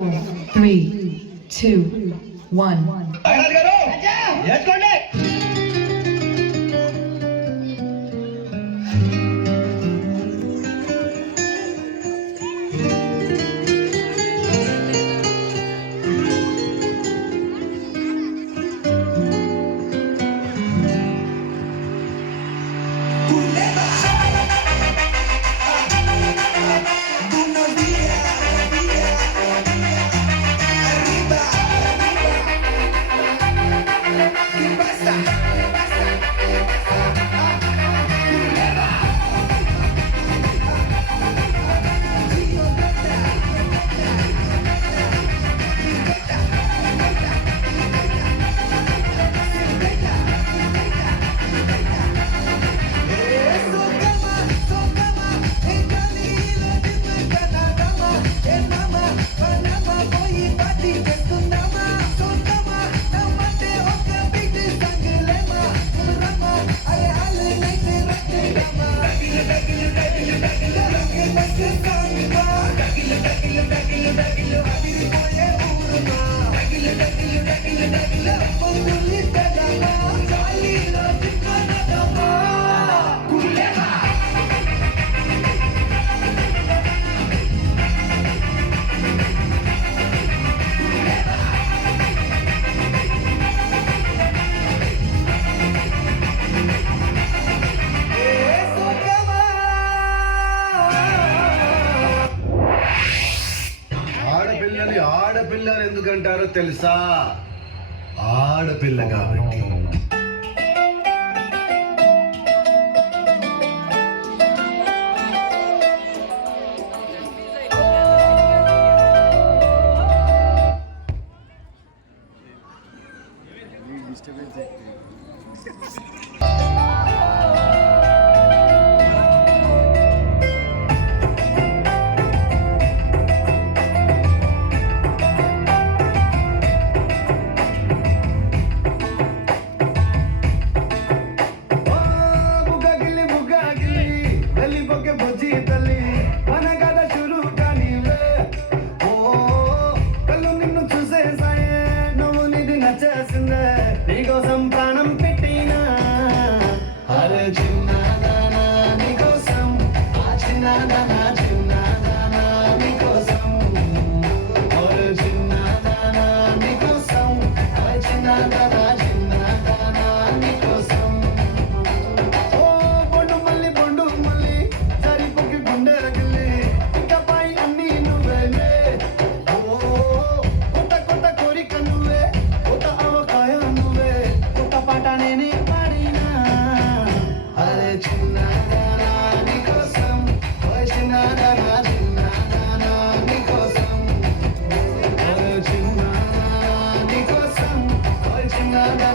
3, 2, 1. ఆడపిల్లని ఎందుకంటారో తెలుసా? ఆడపిల్ల కాబట్టి. నీకోసం ప్రాణం పెట్టినా అరే చిన్నదానా నీకోసం, ఆ చిన్నదానా చిన్నదానా నీకోసం, అరే చిన్నదానా నీకోసం, ఆ చిన్నదానా చిన్నదానా నీకోసం. ఓ బొండు మళ్ళీ సరిపోకి గుండె రగిలి ఇకపై అన్నీ నువ్వేలే. ఓ కొత్త కోరిక నువ్వే, కొత్త అవకాయ నువ్వే, కొత్త పాట నేనే పాడినా. అరే చిన్నదానా నీకోసం, ఓ చిన్నదానా చిన్నదానా నీకోసం, అరే చిన్నదానా నీకోసం, ఓ చిన్నదానా